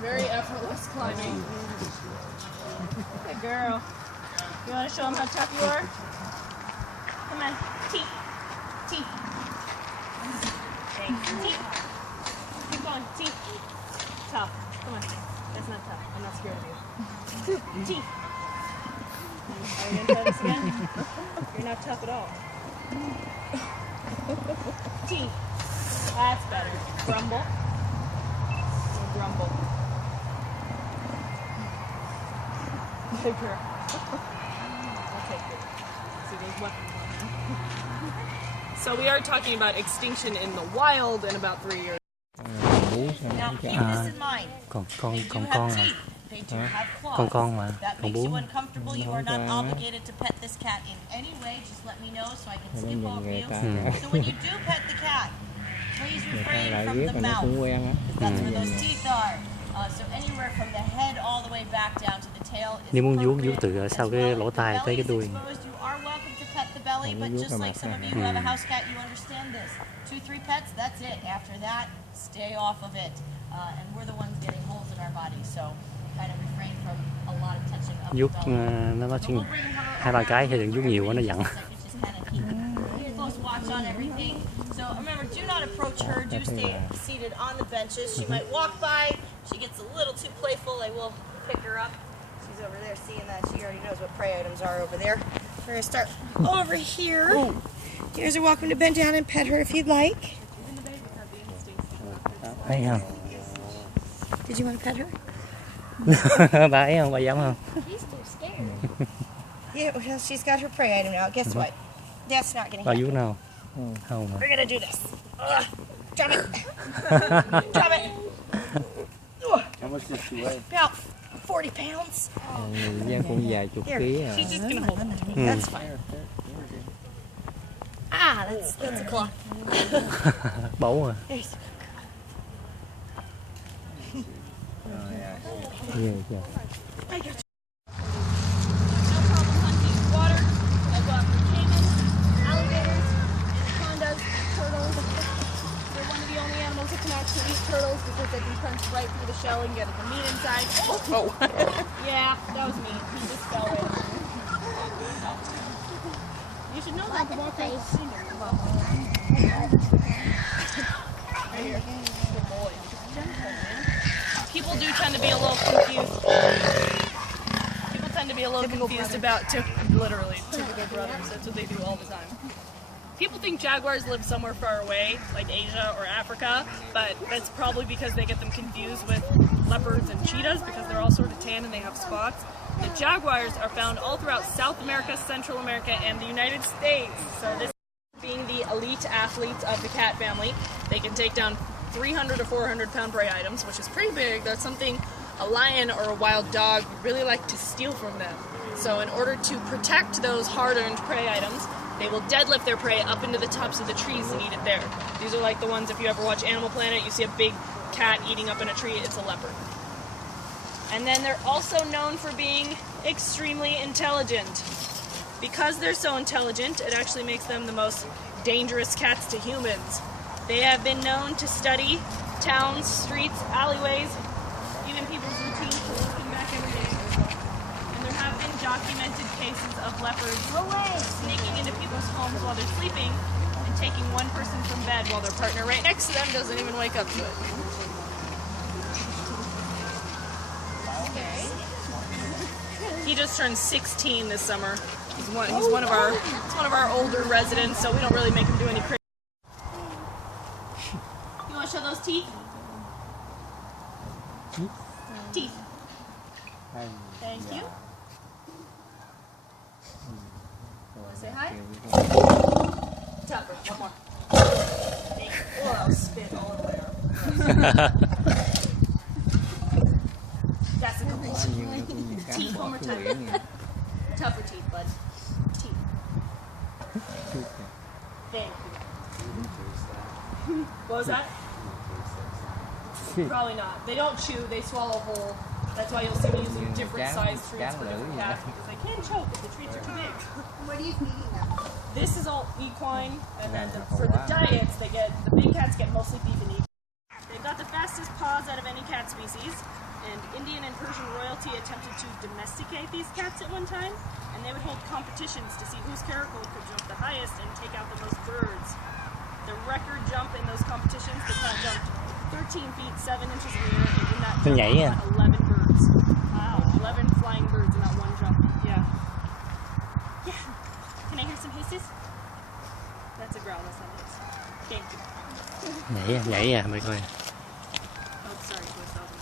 Very effortless climbing. Good girl. You want to show them how tough you are? Come on. Teeth. Teeth. Thanks. Teeth. Keep going. Teeth. Tough. Come on. That's not tough. I'm not scared of you. Teeth. Are we going to try this again? You're not tough at all. Teeth. That's better. Grumble. Grumble. Good girl. I'll take it. See, there's weapons on there. So we are talking about extinction in the wild in about 3 years. Now keep this in mind. They do have teeth. They do have claws. That makes you uncomfortable. You are not obligated to pet this cat in any way. Just let me know so I can skip over you. So when you do pet the cat, please refrain from the mouth. That's where those teeth are. So anywhere from the head all the way back down to the tail is Nếu muốn vuốt từ appropriate. sau cái lỗ tai tới cái đuôi. You are welcome to pet the belly, but just like some of you who have a house cat, you understand this. 2-3 pets, that's it. After that, stay off of it. And we're the ones getting holes in our body, so kind of refrain from a lot of touching of the Vuốt belly. nó chỉ 2-3 cái thì đừng vuốt nhiều quá nó giận. Close watch on everything. So remember, do not approach her. Do stay seated on the benches. She might walk by. She gets a little too playful. I will pick her up. She's over there seeing that. She already knows what prey items are over there. We're going to start over here. Here's a welcome to bend down and pet her if you'd like. Thấy không? Did you want to pet her? Bà ấy không? Bà dám không? Yeah, well, she's got her prey item now. Guess what? That's not going to Bà happen. vuốt nào? Không mà. We're going to do this. Drop it. Drop it. How much does she weigh? About 40 pounds. Vài chục Here, ký à. she's just going to hold on to me. That's fine. Ah, that's a claw. Bấu à. There's Nhiều chưa? I got you. No problem hunting water. I go after caimans, alligators, anacondas, turtles. They're one of the only animals that can actually eat turtles because they can punch right through the shell and get the meat inside. Oh. Yeah, that was me. He just fell right over me. You should know that the walker is senior. Right here. Good boy. People do tend to be a little confused. People tend to be a little confused about typical brothers. That's what they do all the time. People think jaguars live somewhere far away, like Asia or Africa, but that's probably because they get them confused with leopards and cheetahs because they're all sort of tan and they have spots. The jaguars are found all throughout South America, Central America, and the United States. So this being the elite athletes of the cat family, they can take down 300 to 400 pound prey items, which is pretty big. That's something a lion or a wild dog would really like to steal from them. So in order to protect those hard-earned prey items, they will deadlift their prey up into the tops of the trees and eat it there. These are like the ones, if you ever watch Animal Planet, you see a big cat eating up in a tree, it's a leopard. And then they're also known for being extremely intelligent. Because they're so intelligent, it actually makes them the most dangerous cats to humans. They have been known to study towns, streets, alleyways, even people's routines for looking back every day. And there have been documented cases of leopards sneaking into people's homes while they're sleeping and taking one person from bed while their partner right next to them doesn't even wake up to it. Okay. He just turned 16 this summer. He's one of our older residents, so we don't really make him do any crazy. You want to show those teeth? Teeth. Thank you. Want to say hi? Tupper, one more. Thank you. Or I'll spit all the way around. That's a good one. Teeth, one more time. Tougher teeth, bud. Teeth. Thank you. What was that? Probably not. They don't chew, they swallow whole. That's why you'll see me using different size treats for different cats, because they can choke if the treats are too big. What are you feeding them? This is all equine, and then for the diets, the big cats get mostly beef and equine. They've got the fastest paws out of any cat species. and Indian and Persian royalty attempted to domesticate these cats at one time, and they would hold competitions to see whose caracal could jump the highest and take out the most birds. The record jump in those competitions, the cat jumped 13 feet 7 inches in the air, and in that jump, nhảy à? 11 birds. Wow, 11 flying birds in that one jump. Yeah. Yeah. Can I hear some hisses? That's a growl, that's not a hiss. Thank you. nhảy à mày coi. Oh, sorry, voice over.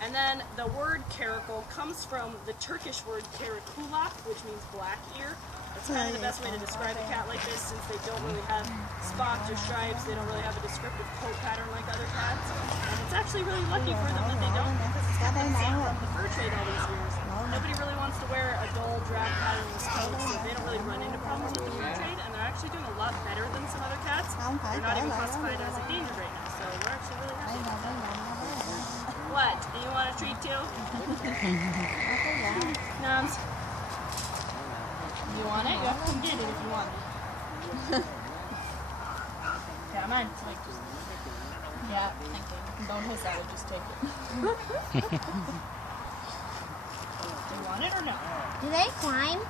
And then the word caracal comes from the Turkish word karakula, which means black ear. That's kind of the best way to describe a cat like this, since they don't really have spots or stripes. They don't really have a descriptive coat pattern like other cats. And it's actually really lucky for them that they don't, because it's kept them safe from the fur trade all these years. Nobody really wants to wear a dull, drab patternless coat, so they don't really run into problems with the fur trade, and they're actually doing a lot better than some other cats. They're not even classified as endangered right now, so we're actually really happy. What? Do you want a treat too? Noms? You want it? You have to come get it if you want it. Come on. Yeah, thank you. Don't hiss at it, just take it. Do you want it or no? Do they climb?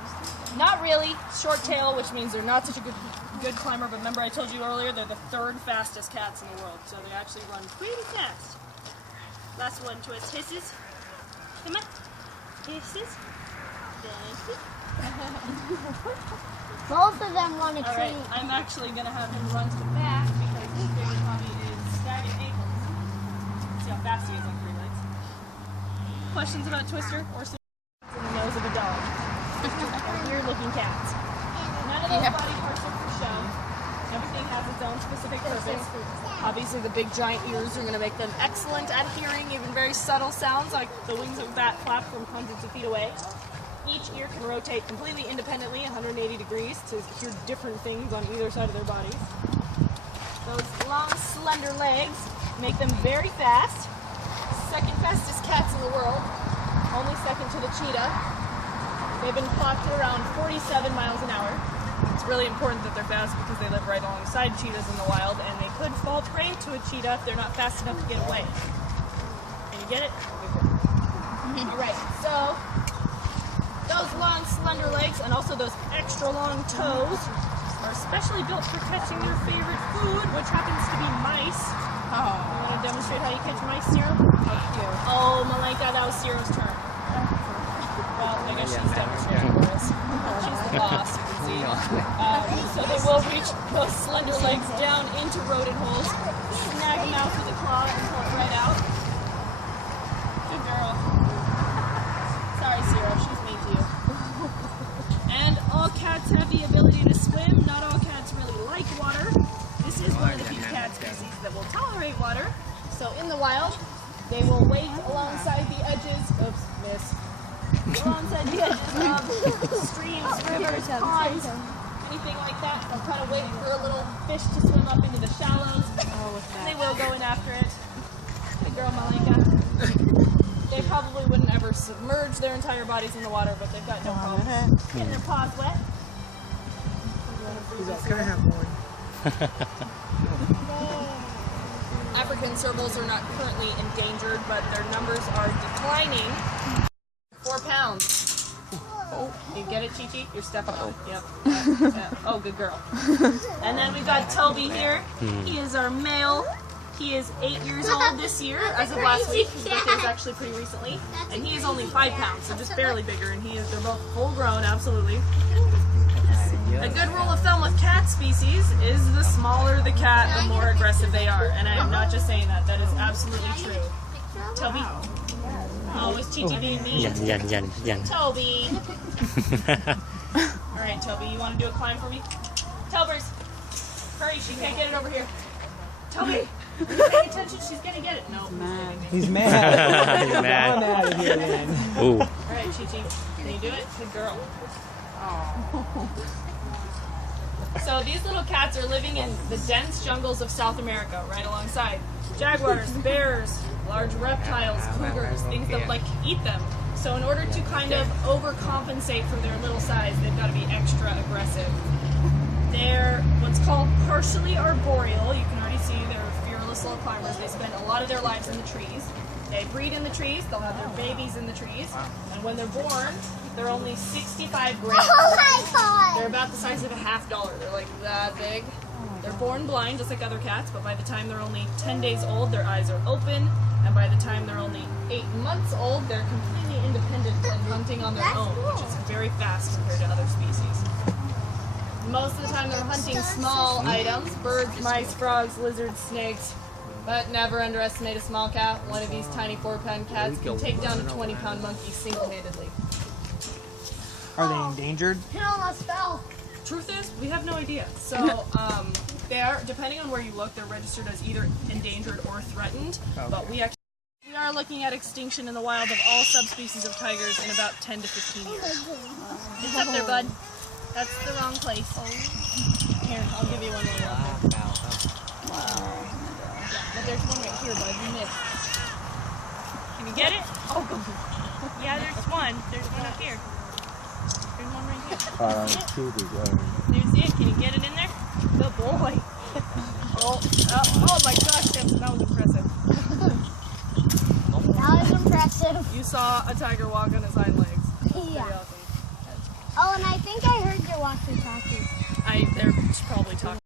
Not really. Short tail, which means they're not such a good climber, but remember I told you earlier, they're the 3rd fastest cats in the world, so they actually run pretty fast. Last one, twist. Hisses. Come on. Hisses. Thank you. Both of them want a All right, treat. I'm actually going to have him run to the back because his favorite hobby is staggering ankles. See how fast he is on 3 legs. Questions about Twister or in the nose of a dog? Weird-looking cats. None of those body parts are for show. Everything has its own specific purpose. Obviously, the big giant ears are going to make them excellent at hearing even very subtle sounds like the wings of a bat flap from hundreds of feet away. Each ear can rotate completely independently 180 degrees to hear different things on either side of their bodies. Those long, slender legs make them very fast. Second fastest cats in the world, only second to the cheetah. They've been clocked at around 47 miles an hour. It's really important that they're fast because they live right alongside cheetahs in the wild, and they could fall prey to a cheetah if they're not fast enough to get away. Can you get it? All right, so those long, slender legs and also those extra long toes are especially built for catching their favorite food, which happens to be mice. You want to demonstrate how you catch mice, Ciro? Oh, Malaika, that was Ciro's turn. Well, I guess she's demonstrating for us. She's the boss, you can see. So they will reach those slender legs down into rodent holes, snag them out with a claw and pull it right out. Good girl. Sorry, Ciro, she's mean to you. And all cats have the ability to swim. Not all cats really like water. This is one of the few cat species that will tolerate water. So in the wild, they will wait alongside the edges. Oops, miss. Alongside the edges of streams, rivers, ponds, anything like that. They'll kind of wait for a little fish to swim up into the shallows, and they will go in after it. Good girl, Malika. They probably wouldn't ever submerge their entire bodies in the water, but they've got no problem getting their paws wet. Can I have one? African servals are not currently endangered, but their numbers are declining. 4 pounds. Oh, you get it, Chi-Chi? You're stepping on it. Yep. Oh, good girl. And then we've got Toby here. He is our male. He is 8 years old this year, as of last week. His birthday was actually pretty recently. And he is only 5 pounds, so just barely bigger. And they're both full grown, absolutely. A good rule of thumb with cat species is the smaller the cat, the more aggressive they are. And I am not just saying that. That is absolutely true. Toby. Oh, is Chi-Chi being mean? Dành. Toby. All right, Toby, you want to do a climb for me? Tobers, hurry, she can't get it over here. Toby, are you paying attention? She's gonna get it. No. He's mad. He's mad. I'm out of here, man. Ooh. All right, Chi-Chi, can you do it? Good girl. So these little cats are living in the dense jungles of South America, right alongside jaguars, bears, large reptiles, cougars, things that like to eat them. So in order to kind of overcompensate for their little size, they've got to be extra aggressive. They're what's called partially arboreal. You can already see they're fearless little climbers. They spend a lot of their lives in the trees. They breed in the trees. They'll have their babies in the trees. And when they're born, they're only 65 grams. Oh my god! They're about the size of a $50. They're like that big. They're born blind, just like other cats, but by the time they're only 10 days old, their eyes are open. And by the time they're only 8 months old, they're completely independent and hunting on their own, which is very fast compared to other species. Most of the time they're hunting small items, birds, mice, frogs, lizards, snakes, but never underestimate a small cat. One of these tiny 4-pound cats can take down a 20-pound monkey single-handedly. Are they endangered? It almost fell. Truth is, we have no idea. So, they are, depending on where you look, they're registered as either endangered or threatened, but we are looking at extinction in the wild of all subspecies of tigers in about 10 to 15 years. It's up there, bud. That's the wrong place. Here, I'll give you one more. Wow. But there's one right here, bud. You missed. Can you get it? Oh, yeah, there's one. There's one up here. There's one right here. Do you see it? Can you get it in there? Good boy. Oh my gosh, that was impressive. That was impressive. You saw a tiger walk on his hind legs. That's pretty Yeah. awesome. Oh, and I think I heard your walkie-talkie. They're probably talking.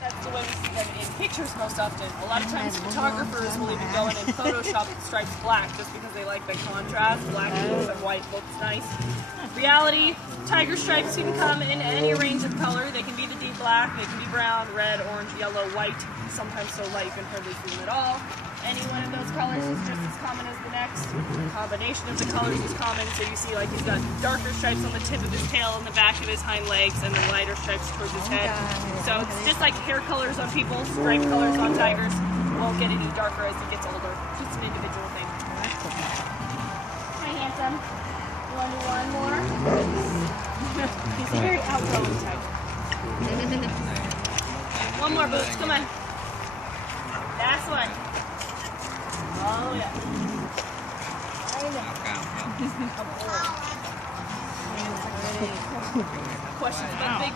That's the way we see them in pictures most often. A lot of times photographers will even go in and Photoshop stripes black just because they like the contrast. Black looks and white looks nice. Reality, tiger stripes can come in any range of color. They can be the deep black, they can be brown, red, orange, yellow, white, sometimes so light you can hardly see them at all. Any one of those colors is just as common as the next. The combination of the colors is common, so you see like he's got darker stripes on the tip of his tail and the back of his hind legs, and then lighter stripes towards his head. So it's just like hair colors on people, stripe colors on tigers. Won't get any darker as he gets older. Just an individual thing. Hi, handsome. You want to do one more? He's a very outgoing tiger. One more, Boots. Come on. That's one. Oh, yeah. Questions about big